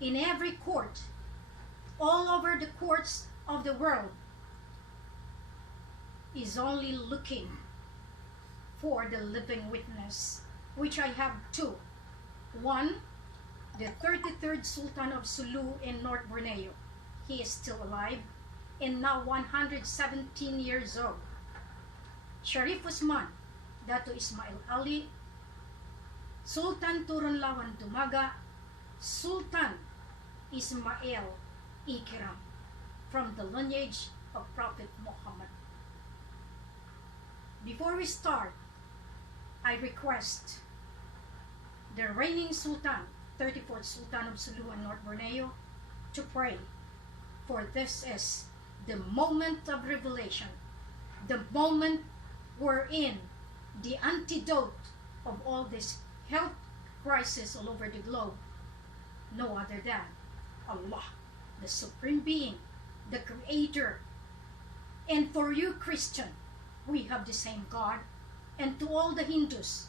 in every court, all over the courts of the world, is only looking for the living witness, which I have two. One, the 33rd Sultan of Sulu in North Borneo. He is still alive and now 117 years old. Sharif Usman, Dato Ismail Ali, Sultan Turun Lawan Dumaga, Sultan Ismail Ikiram, from the lineage of Prophet Muhammad. Before we start, I request the reigning Sultan, 34th Sultan of Sulu and North Borneo, to pray, for this is the moment of revelation, the moment wherein the antidote of all this health crisis all over the globe, no other than Allah, the Supreme Being, the Creator. And for you, Christian, we have the same God. And to all the Hindus,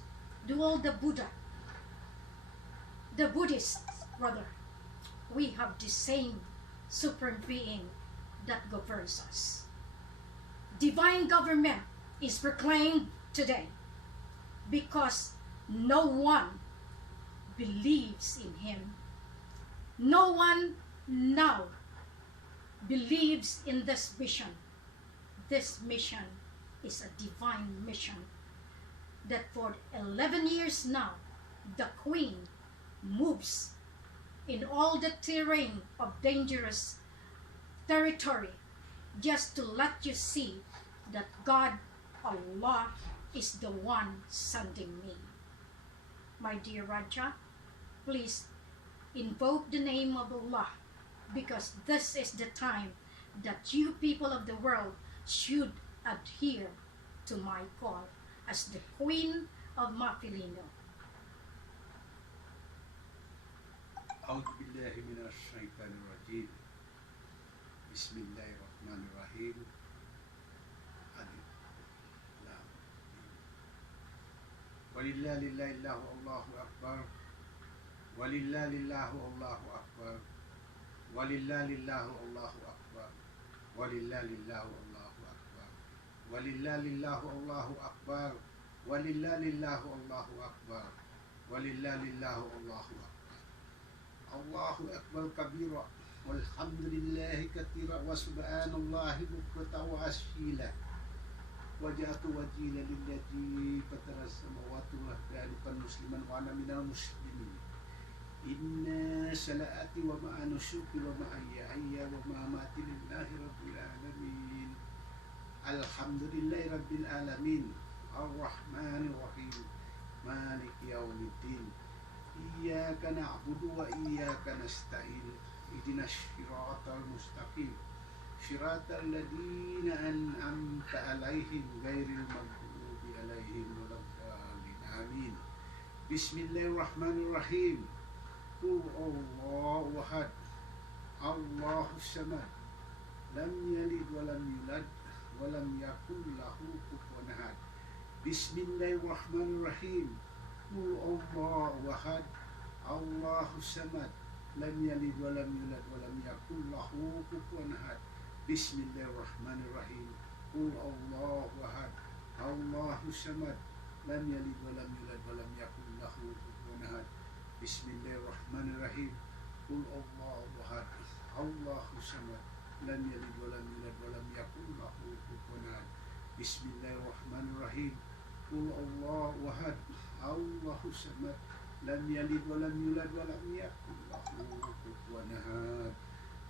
to all the Buddhists, rather, we have the same Supreme Being that governs us. Divine government is proclaimed today because no one believes in Him. No one now believes in this mission. This mission is a divine mission that for 11 years now, the Queen moves in all the terrain of dangerous territory just to let you see that God, Allah, is the one sending me. My dear Raja, please invoke the name of Allah, because this is the time that you people of the world should adhere to my call as the Queen of Mapilino. أعوذ بالله من الشيطان الرجيم بسم الله الرحمن الرحيم ولله لله الله الله أكبر ولله لله الله أكبر ولله لله الله أكبر ولله لله الله أكبر ولله لله الله أكبر ولله لله الله أكبر ولله لله الله أكبر الله أكبر كبيرا والحمد لله كثيرا وسبحان الله بكرة وأصيلا وجهت وجهي للذي فطر السماوات والأرض حنيفا مسلما وأنا من المسلمين إن صلاتي وما نسكي وما أحياي ومماتي لله رب العالمين الحمد لله رب العالمين الرحمن الرحيم مالك يوم الدين إياك نعبد وإياك نستعين اهدنا الصراط المستقيم صراط الذين أنعمت عليهم غير المغضوب عليهم ولا الضالين آمين بسم الله الرحمن الرحيم قل الله أحد الله الصمد لم يلد ولم يولد ولم يكن له كفوا أحد بسم الله الرحمن الرحيم قل الله أحد الله الصمد لم يلد ولم يولد ولم يكن له كفوا أحد بسم الله الرحمن الرحيم قل الله أحد الله الصمد لم يلد ولم يولد ولم يكن له كفوا أحد بسم الله الرحمن الرحيم قل الله أحد الله الصمد لم يلد ولم يولد ولم يكن له كفوا أحد بسم الله الرحمن الرحيم قل الله أحد الله الصمد لم يلد ولم يولد ولم يكن له كفوا أحد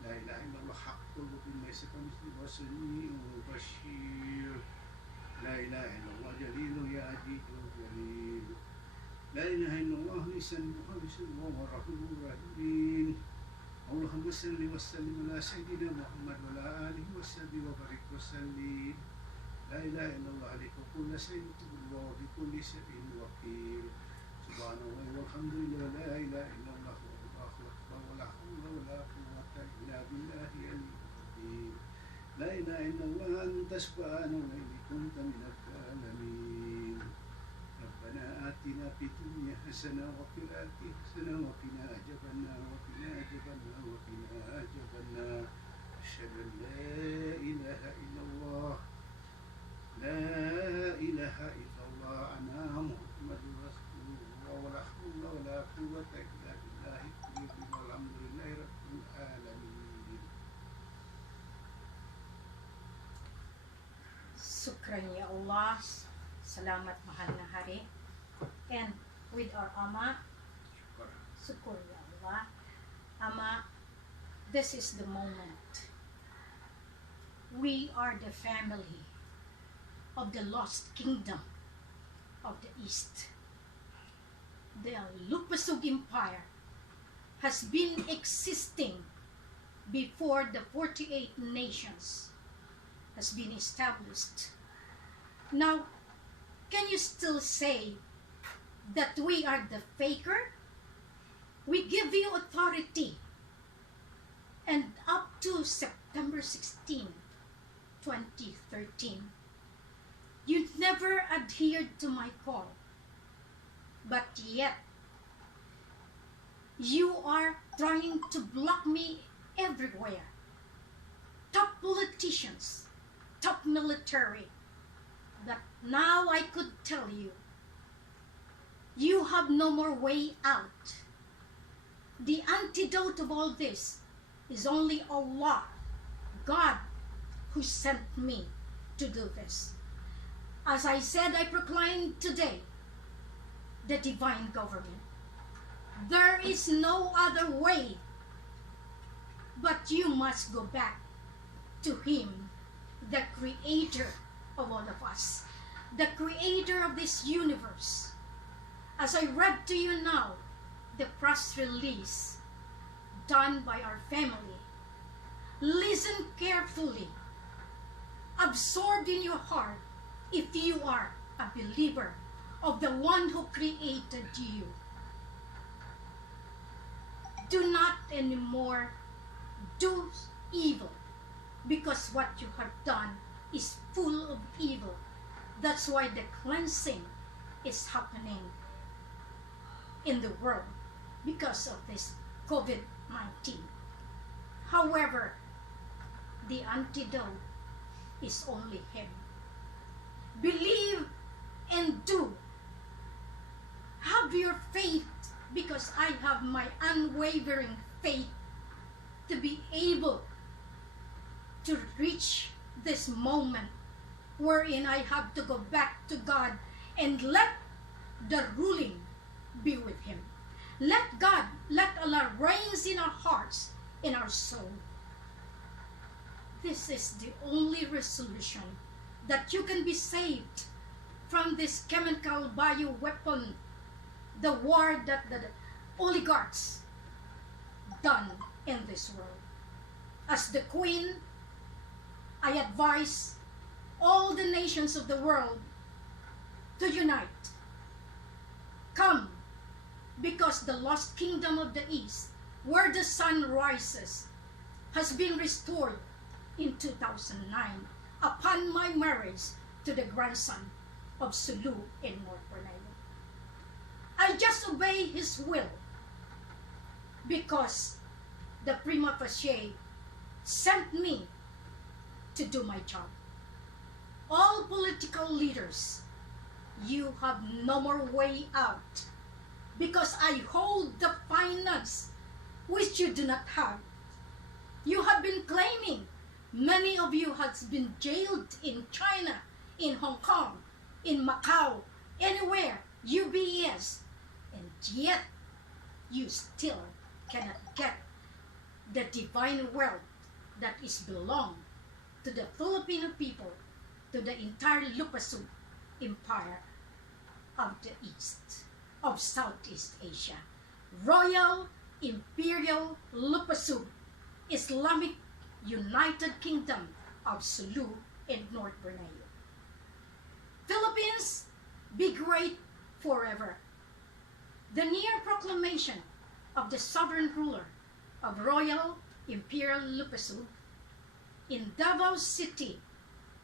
لا إله إلا الله حق اليقين ليس كمثله سميع بشير لا إله إلا الله جليل يا عزيز جليل لا إله إلا الله لسان خالص وهو الرحيم الرحيم اللهم صل وسلم على سيدنا محمد وعلى آله وصحبه وبارك وسلم لا إله إلا الله عليك وكل شيء الله بكل شيء وكيل سبحان الله والحمد لله لا إله إلا الله والله أكبر ولا حول ولا قوة إلا بالله العلي العظيم لا إله إلا الله أنت سبحانك إني كنت من الظالمين ربنا آتنا في الدنيا حسنة وفي الآخرة حسنة وقنا عذاب النار وقنا عذاب Syukran ya Allah. Salamat mahal na hari. And with our Ama, syukur ya Allah. Ama, this is the moment. We are the family of the lost kingdom of the East. The Lupasug Empire has been existing before the 48 nations has been established. Now, can you still say that we are the faker? We give you authority. And up to September 16, 2013, you never adhered to my call. But yet, you are trying to block me everywhere. Top politicians, top military, that now I could tell you, you have no more way out. The antidote of all this is only Allah, God, who sent me to do this. As I said, I proclaim today the divine government. There is no other way, but you must go back to Him, the creator of all of us, the creator of this universe. As I read to you now, the press release done by our family, listen carefully, absorbed in your heart if you are a believer of the one who created you. Do not anymore do evil, because what you have done is full of evil. That's why the cleansing is happening in the world because of this COVID-19. However, the antidote is only Him. Believe and do. Have your faith, because I have my unwavering faith to be able to reach this moment wherein I have to go back to God and let the ruling be with Him. Let God, let Allah reigns in our hearts, in our soul. This is the only resolution that you can be saved from this chemical bioweapon, the war that the oligarchs done in this world. As the Queen, I advise all the nations of the world to unite. Come, because the lost kingdom of the East, where the sun rises, has been restored in 2009 upon my marriage to the grandson of Sulu in North Borneo. I just obey His will because the prima facie sent me to do my job. All political leaders, you have no more way out, because I hold the finance which you do not have. You have been claiming, many of you has been jailed in China, in Hong Kong, in Macau, anywhere, UBS, and yet you still cannot get the divine wealth that is belong to the Filipino people, to the entire Lupasug Empire of the East, of Southeast Asia. Royal Imperial Lupasug Islamic United Kingdom of Sulu in North Borneo. Philippines, be great forever. The near proclamation of the sovereign ruler of Royal Imperial Lupasug in Davao City,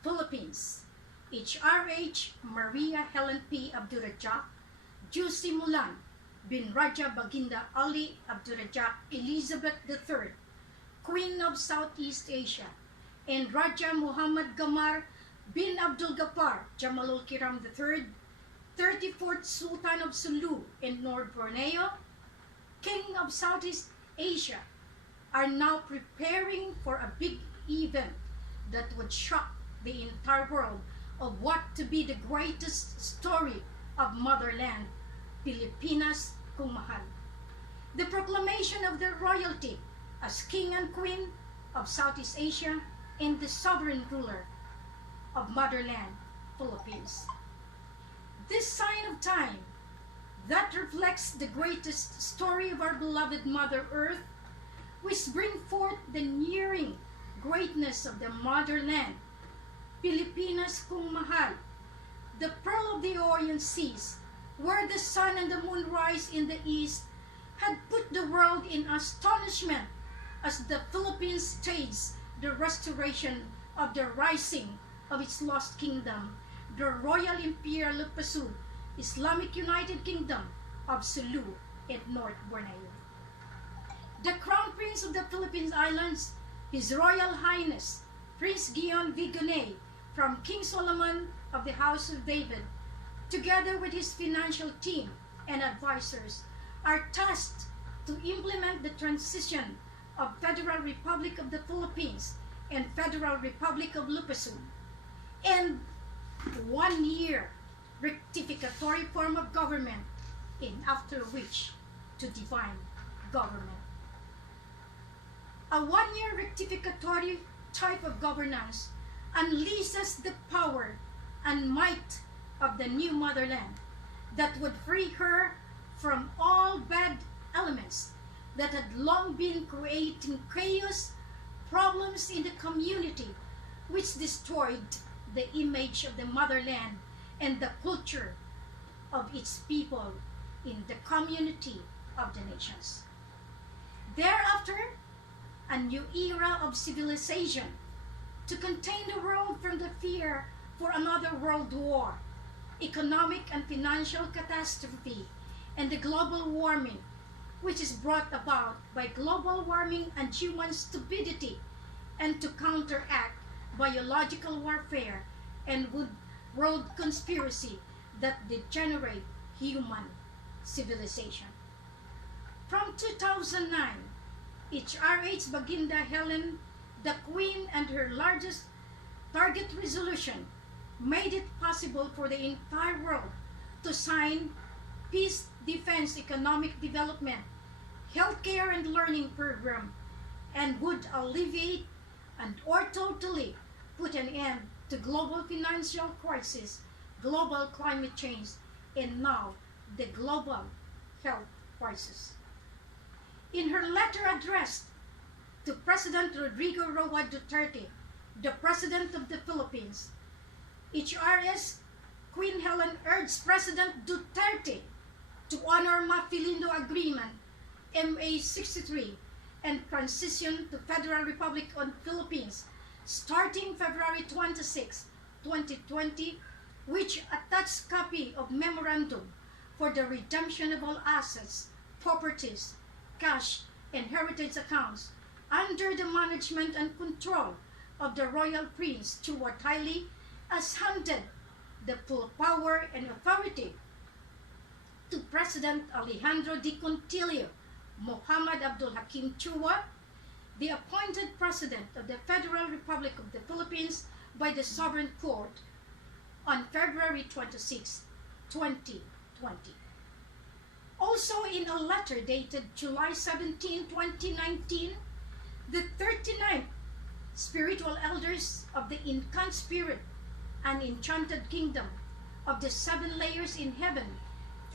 Philippines, HRH Maria Helen P. Abdurrajak, Jusi Mulan bin Raja Baginda Ali Abdurrajak Elizabeth III, Queen of Southeast Asia, and Raja Muhammad Gamar bin Abdul Ghaffar Jamalul Kiram III, 34th Sultan of Sulu in North Borneo, King of Southeast Asia, are now preparing for a big event that would shock the entire world of what to be the greatest story of motherland, Pilipinas kung mahal. The proclamation of their royalty as King and Queen of Southeast Asia and the sovereign ruler of motherland, Philippines. This sign of time that reflects the greatest story of our beloved Mother Earth, which bring forth the nearing greatness of the motherland, Pilipinas kung mahal, the pearl of the Orient Seas, where the sun and the moon rise in the east, had put the world in astonishment as the Philippines staged the restoration of the rising of its lost kingdom, the Royal Imperial of Pasu, Islamic United Kingdom of Sulu and North Borneo. The Crown Prince of the Philippine Islands, His Royal Highness, Prince Guion Vigonay, from King Solomon of the House of David, together with his financial team and advisors, are tasked to implement the transition of Federal Republic of the Philippines and Federal Republic of Lupasum, and 1 year rectificatory form of government, in after which to divine government. A 1 year rectificatory type of governance unleashes the power and might of the new motherland that would free her from all bad elements that had long been creating chaos, problems in the community, which destroyed the image of the motherland and the culture of its people in the community of the nations. Thereafter, a new era of civilization to contain the world from the fear for another world war, economic and financial catastrophe, and the global warming, which is brought about by global warming and human stupidity, and to counteract biological warfare and world conspiracy that degenerate human civilization. From 2009, HRH Baginda Helen, the Queen, and her largest target resolution made it possible for the entire world to sign peace, defense, economic development, healthcare and learning program, and would alleviate and or totally put an end to global financial crisis, global climate change, and now the global health crisis. In her letter addressed to President Rodrigo Roa Duterte, the President of the Philippines, HRS Queen Helen urged President Duterte to honor Mapilindo Agreement MA 63 and transition to Federal Republic of the Philippines starting February 26, 2020, which attached copy of memorandum for the redemption of all assets, properties, cash, and heritage accounts under the management and control of the Royal Prince Stuart Haile, as handed the full power and authority to President Alejandro D. Contillo, Muhammad Abdul Hakim Chua, the appointed President of the Federal Republic of the Philippines by the Sovereign Court on February 26, 2020. Also in a letter dated July 17, 2019, the 39th spiritual elders of the Incan Spirit and Enchanted Kingdom of the 7 layers in heaven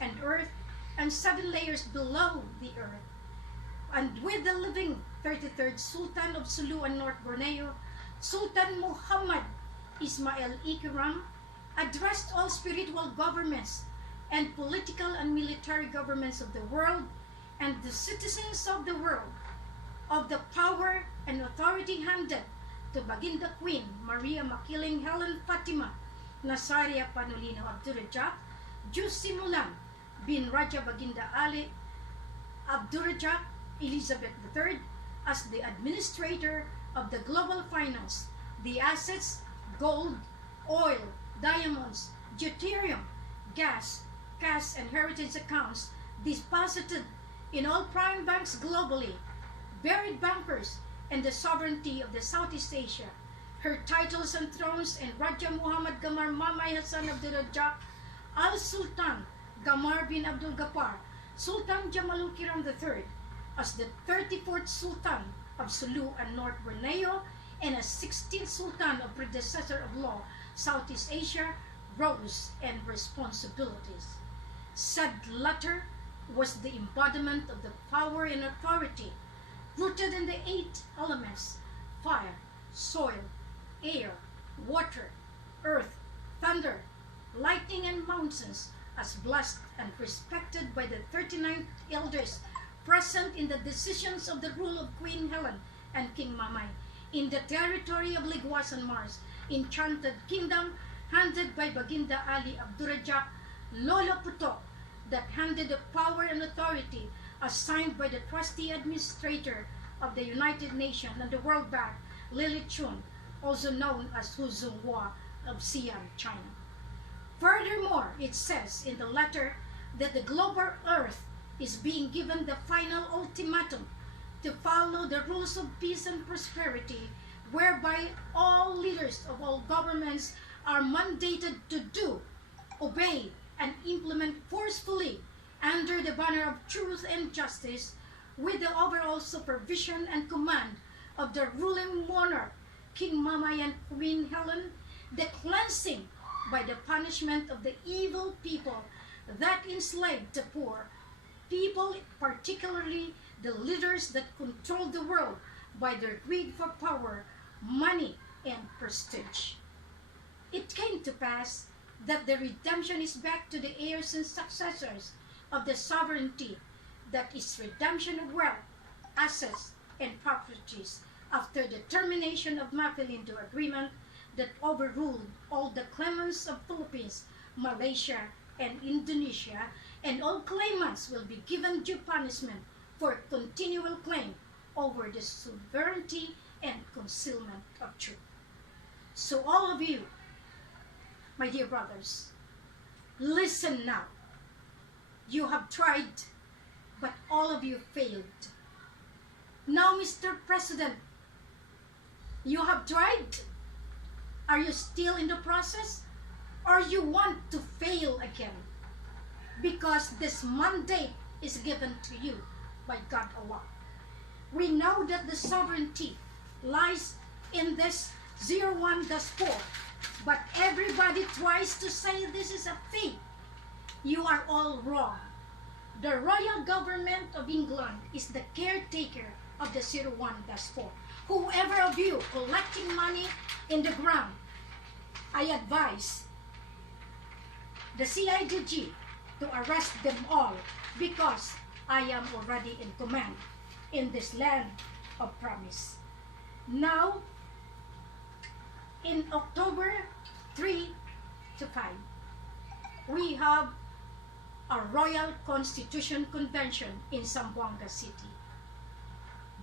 and earth and 7 layers below the earth, and with the living 33rd Sultan of Sulu and North Borneo, Sultan Muhammad Ismail Ikram, addressed all spiritual governments and political and military governments of the world and the citizens of the world of the power and authority handed to Baginda Queen Maria Makiling Helen Fatima Nazaria Panolino Abdurrajak Jus Simulan bin Raja Baginda Ali Abdurrajak Elizabeth III as the administrator of the global finance, the assets, gold, oil, diamonds, deuterium, gas, cash, and heritage accounts deposited in all prime banks globally, buried bankers, and the sovereignty of the Southeast Asia, her titles and thrones, and Raja Muhammad Gamar Mamay Hassan Abdul Rajak Al Sultan Gamar bin Abdul Ghaffar Sultan Jamalul Kiram III as the 34th Sultan of Sulu and North Borneo and as 16th Sultan of predecessor of law Southeast Asia roles and responsibilities. Said latter was the embodiment of the power and authority rooted in the 8 elements: fire, soil, air, water, earth, thunder, lightning, and mountains, as blessed and respected by the 39 elders present in the decisions of the rule of Queen Helen and King Mamay in the territory of Ligwas and Mars, enchanted kingdom handed by Baginda Ali Abdurrajak Lolo Putok, that handed the power and authority assigned by the trustee administrator of the United Nations and the World Bank, Lily Chun, also known as Hu Zhonghua of Xi'an, China. Furthermore, it says in the letter that the global earth is being given the final ultimatum to follow the rules of peace and prosperity, whereby all leaders of all governments are mandated to do, obey, and implement forcefully under the banner of truth and justice, with the overall supervision and command of the ruling monarch, King Mamay and Queen Helen, the cleansing by the punishment of the evil people that enslaved the poor people, particularly the leaders that control the world by their greed for power, money, and prestige. It came to pass that the redemption is back to the heirs and successors of the sovereignty, that is redemption of wealth, assets, and properties after the termination of Maquilinto Agreement that overruled all the claimants of Philippines, Malaysia, and Indonesia, and all claimants will be given due punishment for continual claim over the sovereignty and concealment of truth. So all of you, my dear brothers, listen now. You have tried, but all of you failed. Now, Mr. President, you have tried. Are you still in the process? Or you want to fail again? Because this mandate is given to you by God Allah. We know that the sovereignty lies in this 01-4, but everybody tries to say this is a fake. You are all wrong. The royal government of England is the caretaker of the 01-4. Whoever of you collecting money in the ground, I advise the CIDG to arrest them all, because I am already in command in this land of promise. Now, in October 3 to 5, we have a Royal Constitution Convention in Zamboanga City.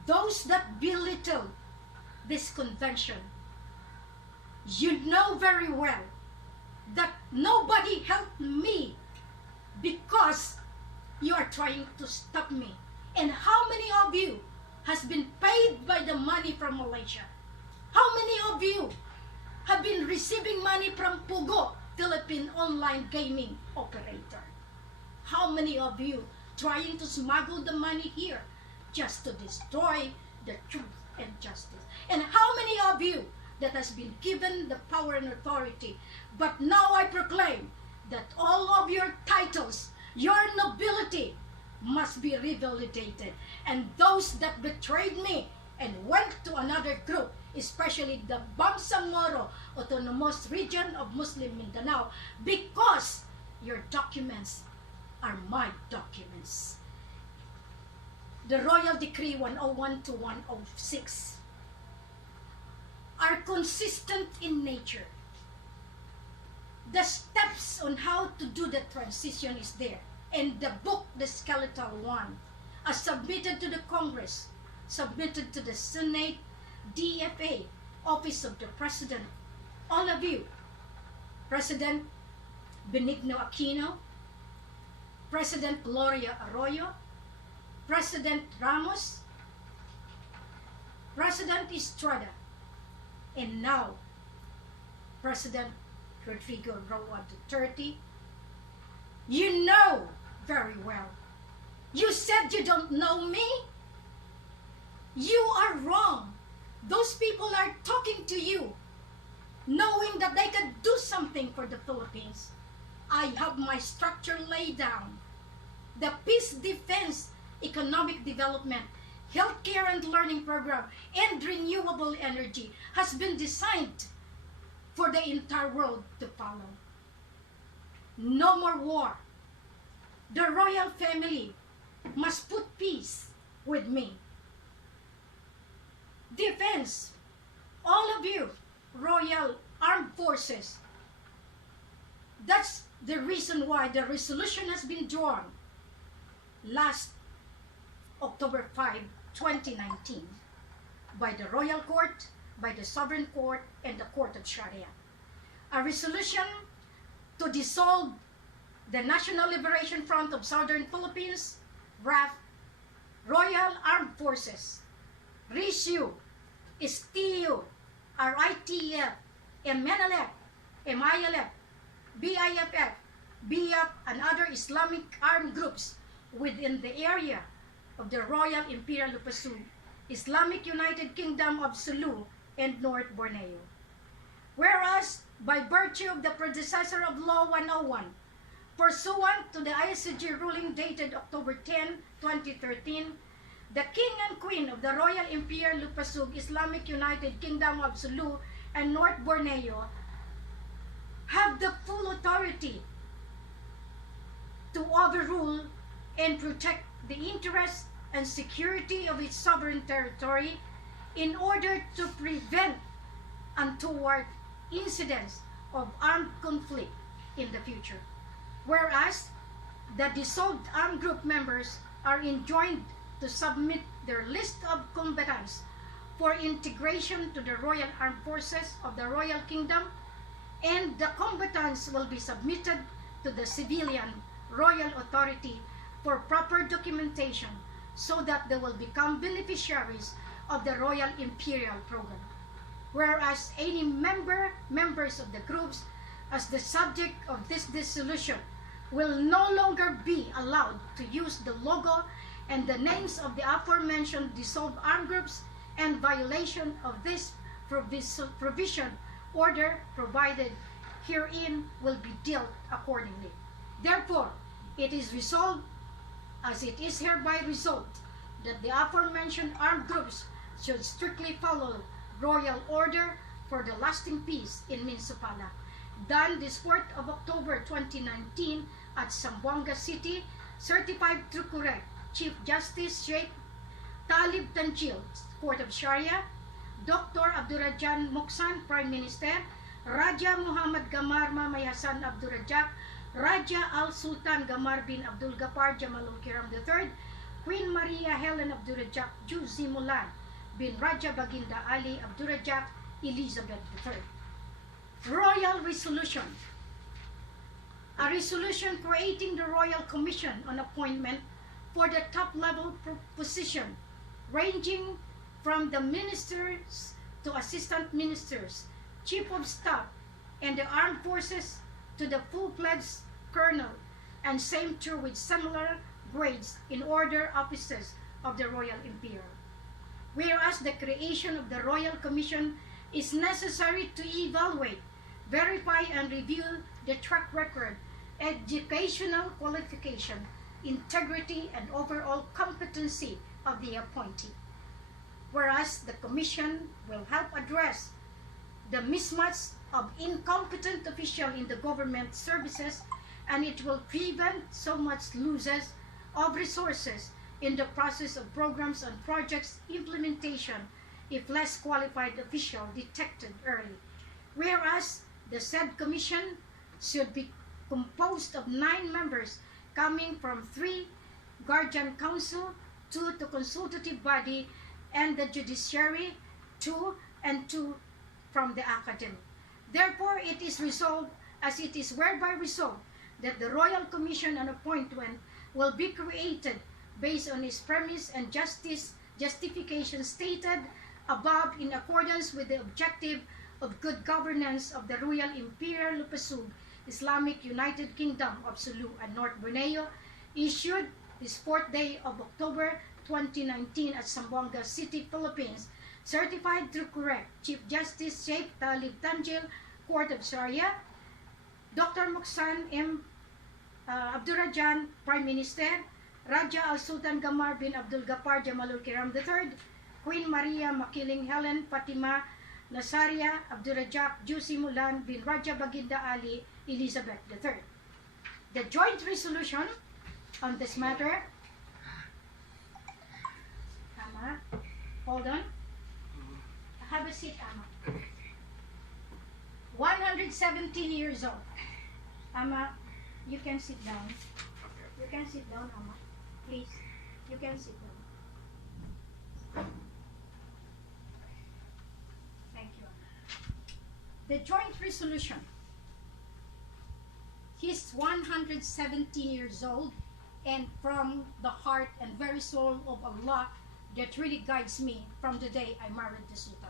Those that belittle this convention, you know very well that nobody helped me because you are trying to stop me. And how many of you has been paid by the money from Malaysia? How many of you have been receiving money from Pugo, Philippine online gaming operator? How many of you trying to smuggle the money here just to destroy the truth and justice? And how many of you that has been given the power and authority, but now I proclaim that all of your titles, your nobility must be revalidated. And those that betrayed me and went to another group, especially the Bangsamoro Autonomous Region of Muslim Mindanao, because your documents are my documents. The Royal Decree 101 to 106 are consistent in nature. The steps on how to do the transition is there. And the book, the skeletal one, are submitted to the Congress, submitted to the Senate, DFA, Office of the President, all of you, President Benigno Aquino, President Gloria Arroyo, President Ramos, President Estrada, And now, President Rodrigo Roa Duterte, you know very well. You said you don't know me? You are wrong. Those people are talking to you, knowing that they can do something for the Philippines. I have my structure laid down. The Peace, Defense, Economic Development, Healthcare and Learning Program, and Renewable Energy has been designed for the entire world to follow. No more war. The royal family must put peace with me. Defense, all of you, Royal Armed Forces. That's the reason why the resolution has been drawn last October 5, 2019 by the Royal Court, by the Sovereign Court, and the Court of Sharia. A resolution to dissolve the National Liberation Front of Southern Philippines, RAF, Royal Armed Forces, RISU, STU, RITF, MNLF, MILF, BIFF, BIAP, and other Islamic armed groups within the area of the Royal Imperial Lupasug, Islamic United Kingdom of Sulu, and North Borneo. Whereas, by virtue of the predecessor of Law 101, pursuant to the ICJ ruling dated October 10, 2013, the King and Queen of the Royal Imperial Lupasug, Islamic United Kingdom of Sulu, and North Borneo have the full authority to overrule and protect the interests and security of its sovereign territory in order to prevent untoward incidents of armed conflict in the future. Whereas, the dissolved armed group members are enjoined to submit their list of combatants for integration to the Royal Armed Forces of the Royal Kingdom, and the combatants will be submitted to the civilian royal authority for proper documentation so that they will become beneficiaries of the Royal Imperial Program. Whereas any members of the groups as the subject of this dissolution will no longer be allowed to use the logo and the names of the aforementioned dissolved armed groups, and violation of this provision order provided herein will be dealt accordingly. Therefore, it is resolved, as it is hereby resolved, that the aforementioned armed groups should strictly follow Royal Order for the Lasting Peace in Minsupala, done this 4th of October 2019 at Zamboanga City, certified through correct Chief Justice Sheikh Talib Tanjil, Court of Sharia, Dr. Abdurrajan Muksan, Prime Minister, Raja Muhammad Gamar Mamay Hassan Abdurrajak, Raja Al-Sultan Gamar bin Abdul Ghaffar Jamalul Kiram III, Queen Maria Helen Abdurrajak Juzimulan bin Raja Baginda Ali Abdurrajak Elizabeth III. Royal Resolution. A resolution creating the Royal Commission on Appointment for the top-level position, ranging from the ministers to assistant ministers, chief of staff, and the armed forces to the full-fledged colonel, and same true with similar grades in order offices of the Royal Imperial. Whereas the creation of the Royal Commission is necessary to evaluate, verify, and review the track record, educational qualification, integrity, and overall competency of the appointee. Whereas the Commission will help address the mismatch of incompetent officials in the government services, and it will prevent so much losses of resources in the process of programs and projects implementation if less qualified official detected early. Whereas the said commission should be composed of 9 members coming from 3 guardian council, 2 to consultative body, and the judiciary, 2 and 2 from the academy. Therefore, it is resolved, as it is whereby resolved, that the Royal Commission on Appointment will be created based on its premise and justification stated above in accordance with the objective of good governance of the Royal Imperial Lupasug Islamic United Kingdom of Sulu and North Borneo, issued this 4th day of October 2019 at Zamboanga City, Philippines, certified through correct Chief Justice Sheikh Talib Tanjil, Court of Sharia, Dr. Muksan M. Abdurajan, Prime Minister, Raja Al-Sultan Gamar bin Abdul Ghaffar Jamalul Kiram III, Queen Maria Makiling Helen Fatima Nasaria Abdurajak Jusi Mulan bin Raja Baginda Ali Elizabeth III. The joint resolution on this matter, Ama, hold on. Have a seat, Ama. 117 years old. Ama, you can sit down. You can sit down, Ama. Please, you can sit down. Thank you, Ama. The joint resolution. He's 117 years old, and from the heart and very soul of Allah that really guides me from the day I married the Sultan.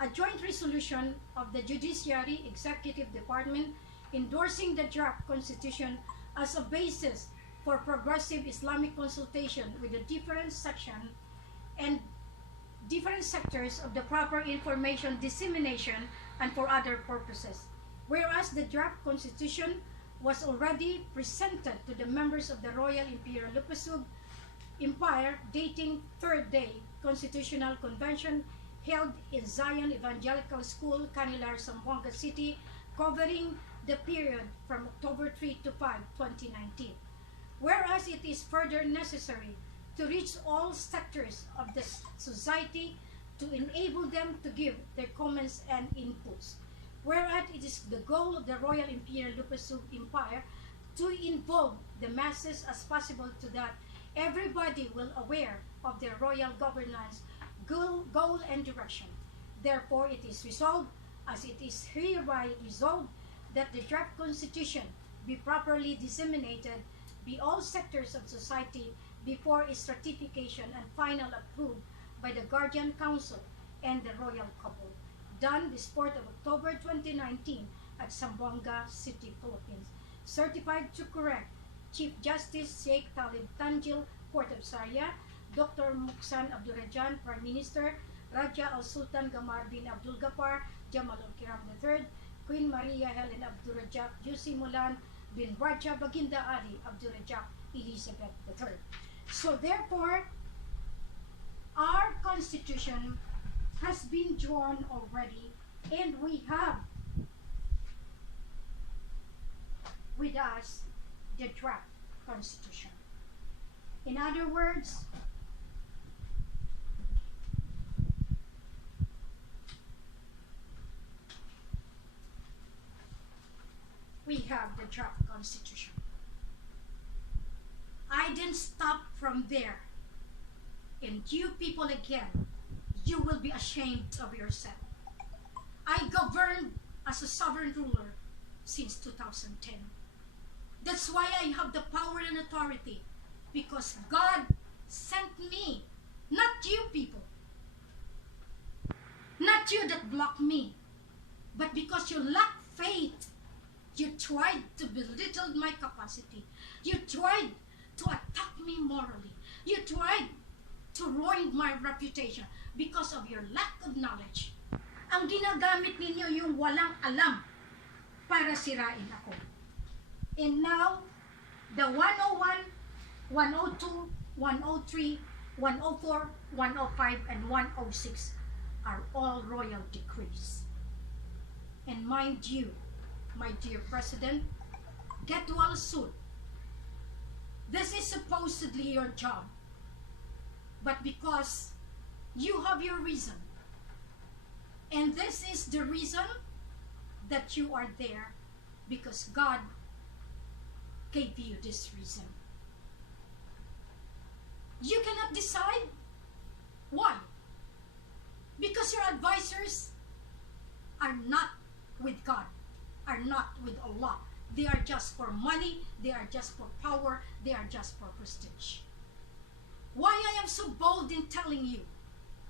A joint resolution of the Judiciary Executive Department endorsing the draft constitution as a basis for progressive Islamic consultation with the different sections and different sectors of the proper information dissemination and for other purposes. Whereas the draft constitution was already presented to the members of the Royal Imperial Lupasug Empire dating 3rd day Constitutional Convention held in Zion Evangelical School, Canilar, Zamboanga City, covering the period from October 3 to 5, 2019. Whereas it is further necessary to reach all sectors of the society to enable them to give their comments and inputs. Whereas it is the goal of the Royal Imperial Lupasug Empire to involve the masses as possible to that everybody will aware of their royal governance goal and direction. Therefore, it is resolved, as it is hereby resolved, that the draft constitution be properly disseminated by all sectors of society before its ratification and final approved by the Guardian Council and the royal couple. Done this 4th of October 2019 at Zamboanga City, Philippines. Certified to correct Chief Justice Sheikh Talib Tanjil, Court of Sharia, Dr. Muksan Abdurajan, Prime Minister, Raja Al-Sultan Gamar bin Abdul Ghaffar Jamalul Kiram III, Queen Maria Helen Abdurajak Jusi Mulan bin Raja Baginda Ali Abdurajak Elizabeth III. So therefore, our constitution has been drawn already, and we have with us the draft constitution. In other words, we have the draft constitution. I didn't stop from there. And you people again, you will be ashamed of yourself. I governed as a sovereign ruler since 2010. That's why I have the power and authority, because God sent me, not you people, not you that block me, but because you lack faith, you tried to belittle my capacity. You tried to attack me morally. You tried to ruin my reputation because of your lack of knowledge. Ang ginagamit ninyo yung walang alam para sirain ako. And now, the 101, 102, 103, 104, 105, and 106 are all royal decrees. And mind you, my dear President, get well soon. This is supposedly your job. But because you have your reason, and this is the reason that you are there, because God gave you this reason. You cannot decide. Why? Because your advisors are not with God, are not with Allah. They are just for money, they are just for power, they are just for prestige. Why I am so bold in telling you?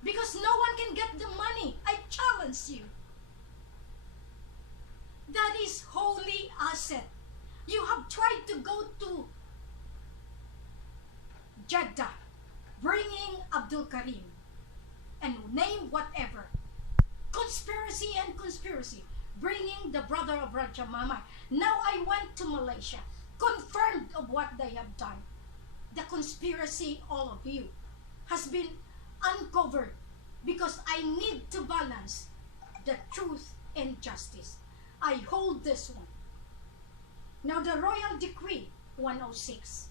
Because no one can get the money. I challenge you. That is holy asset. You have tried to go to Jeddah, bringing Abdul Karim, and name whatever. Conspiracy and conspiracy. Bringing the brother of Raja Mama. Now I went to Malaysia, confirmed of what they have done. The conspiracy, all of you, has been uncovered because I need to balance the truth and justice. I hold this one. Now the Royal Decree 106.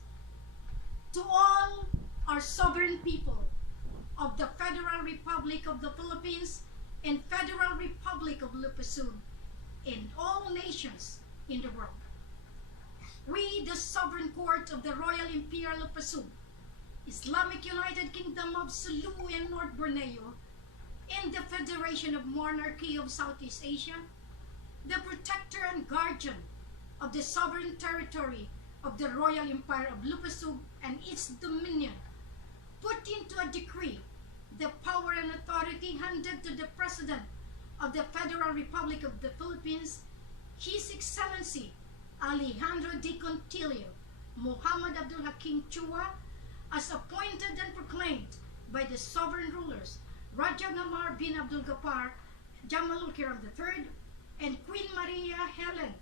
To all our sovereign people of the Federal Republic of the Philippines and Federal Republic of Lupasud and all nations in the world. We, the Sovereign Court of the Royal Imperial Lupasud, Islamic United Kingdom of Sulu and North Borneo, and the Federation of Monarchy of Southeast Asia, the protector and guardian of the sovereign territory of the Royal Empire of Lupasud and its dominion, put into a decree the power and authority handed to the President of the Federal Republic of the Philippines, His Excellency Alejandro D. Contillo Muhammad Abdul Hakim Chua, as appointed and proclaimed by the sovereign rulers Raja Namar bin Abdul Ghaffar Jamalul Kiram III and Queen Maria Helen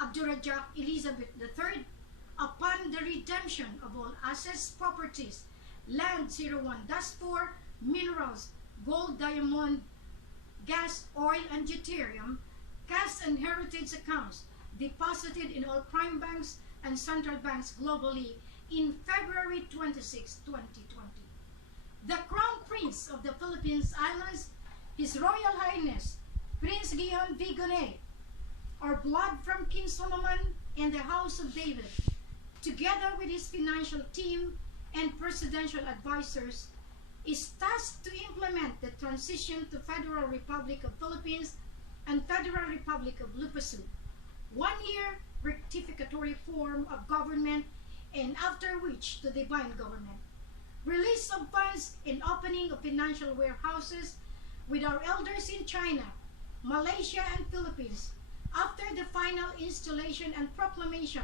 Abdurrajak Elizabeth III, upon the redemption of all assets, properties, land 01-4, minerals, gold, diamond, gas, oil, and deuterium, cash and heritage accounts deposited in all prime banks and central banks globally in February 26, 2020. The Crown Prince of the Philippines Islands, His Royal Highness Prince Guillaume Vigonet, our blood from King Solomon and the House of David, together with his financial team and presidential advisors, is tasked to implement the transition to Federal Republic of Philippines and Federal Republic of Lupasud, 1-year rectificatory form of government, and after which to divine government. Release of funds and opening of financial warehouses with our elders in China, Malaysia, and Philippines after the final installation and proclamation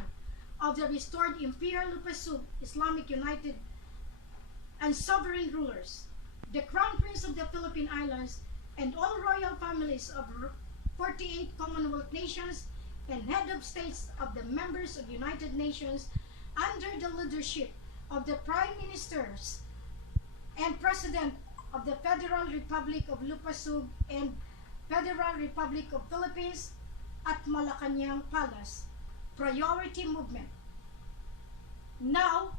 of the restored Imperial Lupasud Islamic United and sovereign rulers, the Crown Prince of the Philippine Islands, and all royal families of 48 Commonwealth nations and head of states of the members of United Nations under the leadership of the Prime Ministers and President of the Federal Republic of Lupasud and Federal Republic of Philippines at Malacanang Palace. Priority movement. Now,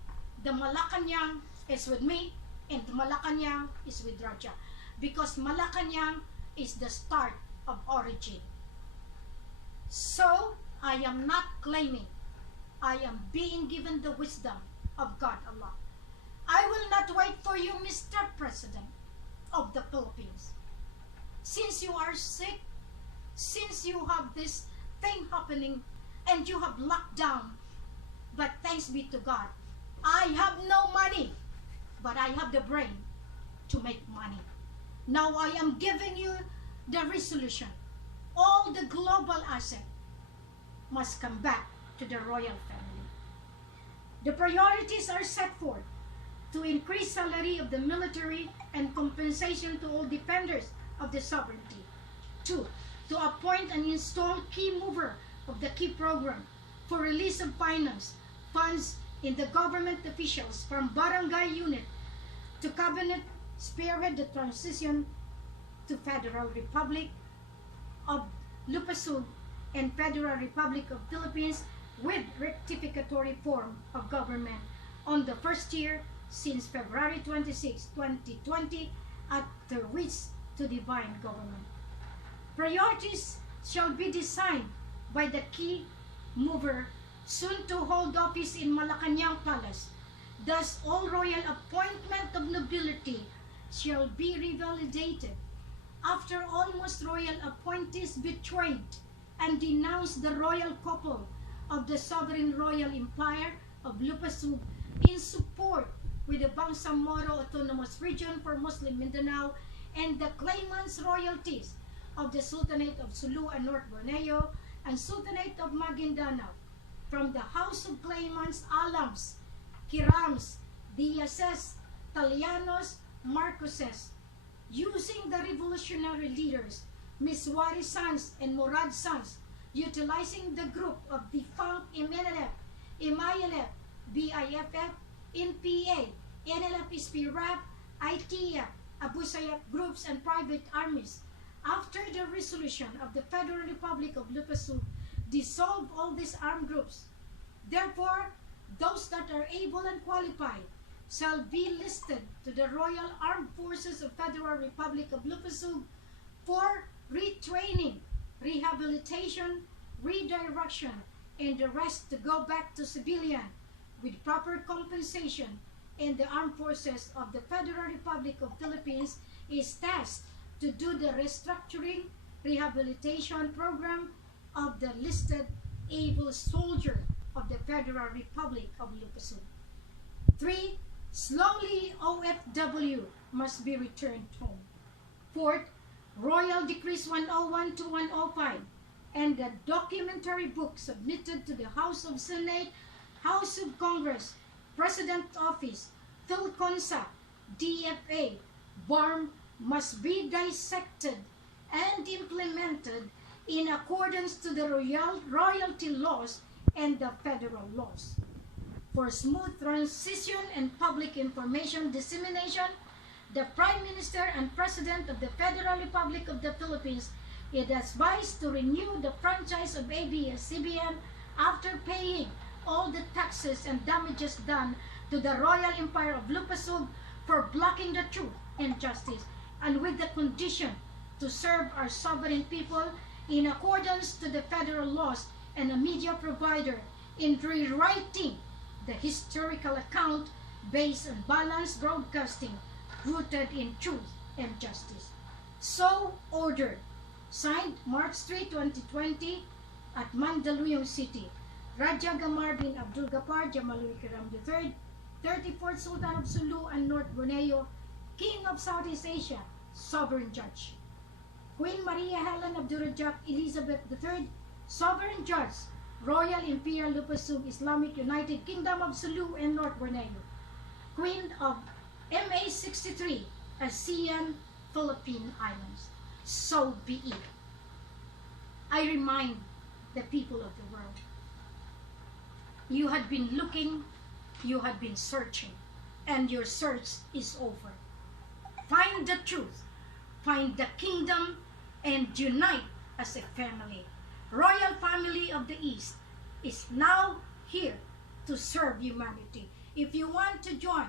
the Malacanang is with me and Malacanang is with Raja, because Malacanang is the start of origin. So, I am not claiming. I am being given the wisdom of God Allah. I will not wait for you, Mr. President of the Philippines. Since you are sick, since you have this thing happening, and you have locked down, but thanks be to God, I have no money, but I have the brain to make money. Now I am giving you the resolution. All the global asset must come back to the royal family. The priorities are set forth to increase salary of the military and compensation to all defenders of the sovereignty. 2. To appoint and install key mover of the key program for release of finance funds in the government officials from barangay unit to cabinet, spearhead the transition to Federal Republic of Lupasud and Federal Republic of Philippines with rectificatory form of government on the first year since February 26, 2020, after which to divine government. Priorities shall be designed by the key mover soon to hold office in Malacanang Palace. Thus, all royal appointment of nobility shall be revalidated after almost royal appointees betrayed and denounced the royal couple of the sovereign royal empire of Lupasud in support with the Bangsamoro Autonomous Region for Muslim Mindanao and the claimants' royalties of the Sultanate of Sulu and North Borneo and Sultanate of Maguindanao from the House of Claimants Alams, Kirams, Diazes, Talianos, Marcoses, using the revolutionary leaders, Miswari sons and Murad sons, utilizing the group of defunct MNLF, MILF, BIFF, NPA, NLF, SPRAP, ITF, Abu Sayyaf groups and private armies. After the resolution of the Federal Republic of Lupasug, dissolve all these armed groups. Therefore, those that are able and qualified shall be listed to the Royal Armed Forces of Federal Republic of Lupasug for retraining, rehabilitation, redirection, and the rest to go back to civilian with proper compensation. And the Armed Forces of the Federal Republic of Philippines is tasked to do the restructuring, rehabilitation program of the listed able soldier of the Federal Republic of Lupasug. 3. Slowly OFW must be returned home. 4th, Royal Decrees 101 to 105 and the documentary book submitted to the House of Senate, House of Congress, President Office, PhilConsa, DFA, BARM must be dissected and implemented in accordance to the royalty laws and the federal laws. For smooth transition and public information dissemination, the Prime Minister and President of the Federal Republic of the Philippines is advised to renew the franchise of ABS-CBN after paying all the taxes and damages done to the Royal Empire of Lupasug for blocking the truth and justice, and with the condition to serve our sovereign people in accordance to the federal laws and a media provider in rewriting the historical account based on balanced broadcasting rooted in truth and justice. So ordered. Signed March 3, 2020 at Mandaluyong City. Raja Gamar bin Abdul Gapar Jamaaluri Kiram III, 34th Sultan of Sulu and North Borneo, King of Southeast Asia, Sovereign Judge. Queen Maria Helen Abdurrahman Elizabeth III, Sovereign Judge, Royal Imperial Lupasug Islamic United Kingdom of Sulu and North Borneo. Queen of MA63, ASEAN Philippine Islands. So be it. I remind the people of the world, you had been looking, you had been searching, and your search is over. Find the truth, find the kingdom, and unite as a family. Royal Family of the East is now here to serve humanity. If you want to join,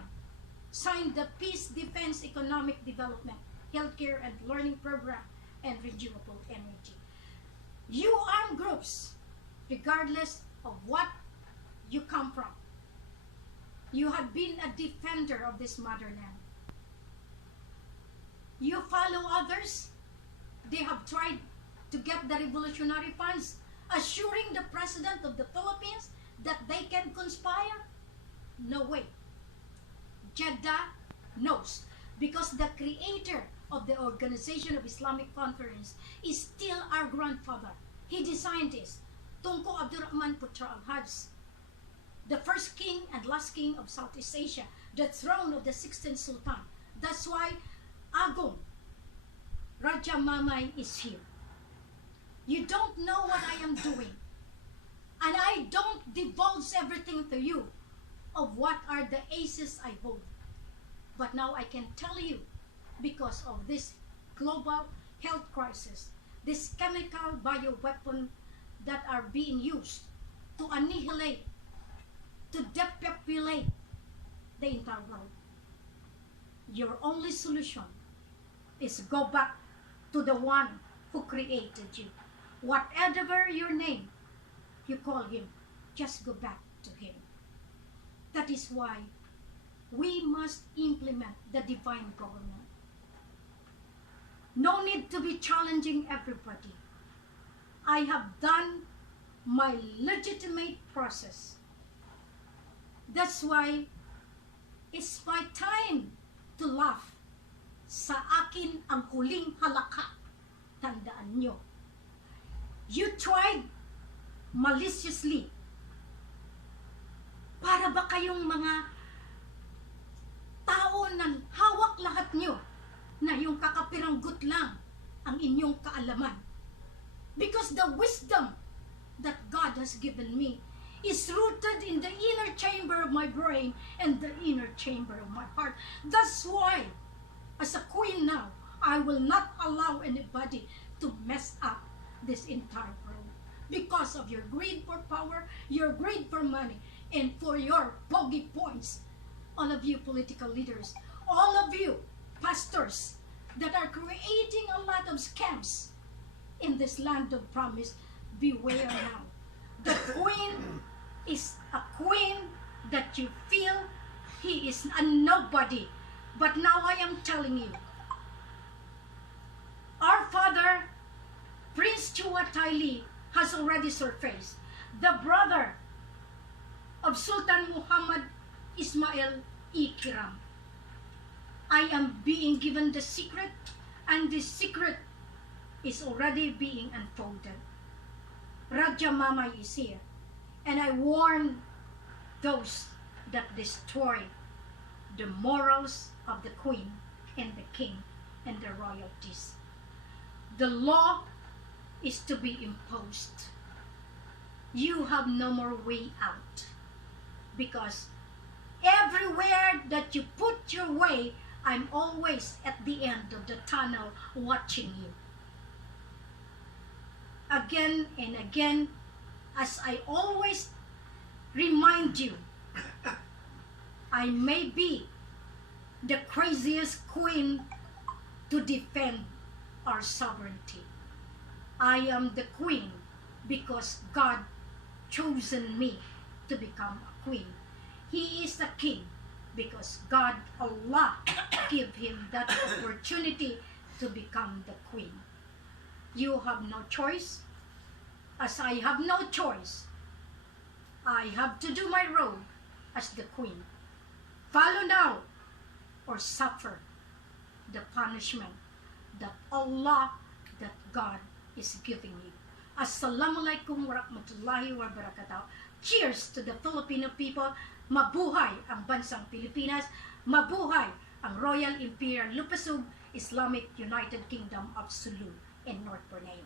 sign the Peace, Defense, Economic Development, Healthcare and Learning Program, and Renewable Energy. You armed groups, regardless of what you come from, you have been a defender of this motherland. You follow others. They have tried to get the revolutionary funds, assuring the President of the Philippines that they can conspire. No way. Jeddah knows, because the creator of the Organization of Islamic Conference is still our grandfather. He designed this. Tunku Abdurrahman Putra al-Hajj, the first king and last king of Southeast Asia, the throne of the 16th Sultan. That's why Agong Raja Mamay is here. You don't know what I am doing, and I don't divulge everything to you of what are the aces I hold. But now I can tell you, because of this global health crisis, this chemical bioweapon that are being used to annihilate, to depopulate the entire world. Your only solution is go back to the one who created you. Whatever your name you call him, just go back to him. That is why we must implement the divine government. No need to be challenging everybody. I have done my legitimate process. That's why It's my time to laugh. Sa akin ang huling halakha. Tandaan nyo. You tried maliciously. Para ba kayong mga tao na hawak lahat nyo na yung kakapiranggut lang ang inyong kaalaman? Because the wisdom that God has given me is rooted in the inner chamber of my brain and the inner chamber of my heart. That's why, as a queen now, I will not allow anybody to mess up this entire world because of your greed for power, your greed for money, and for your bogey points. All of you political leaders, all of you pastors that are creating a lot of scams in this land of promise, beware now. The queen is a queen that you feel he is a nobody. But now I am telling you, our father, Prince Chuataili, has already surfaced. The brother of Sultan Muhammad Ismail Ikiram. I am being given the secret, and this secret is already being unfolded. Raja Mamay is here, and I warn those that destroy the morals of the queen and the king and the royalties. The law is to be imposed. You have no more way out, because everywhere that you put your way, I'm always at the end of the tunnel watching you. Again and again, as I always remind you, I may be the craziest queen to defend our sovereignty. I am the queen because God chosen me to become a queen. He is the king because God, Allah, give him that opportunity to become the queen. You have no choice, as I have no choice. I have to do my role as the queen. Follow now or suffer the punishment that Allah, that God is giving you. Assalamualaikum warahmatullahi wabarakatuh. Cheers to the Filipino people. Mabuhay ang bansang Pilipinas. Mabuhay ang Royal Imperial Lupasug Islamic United Kingdom of Sulu in North Borneo.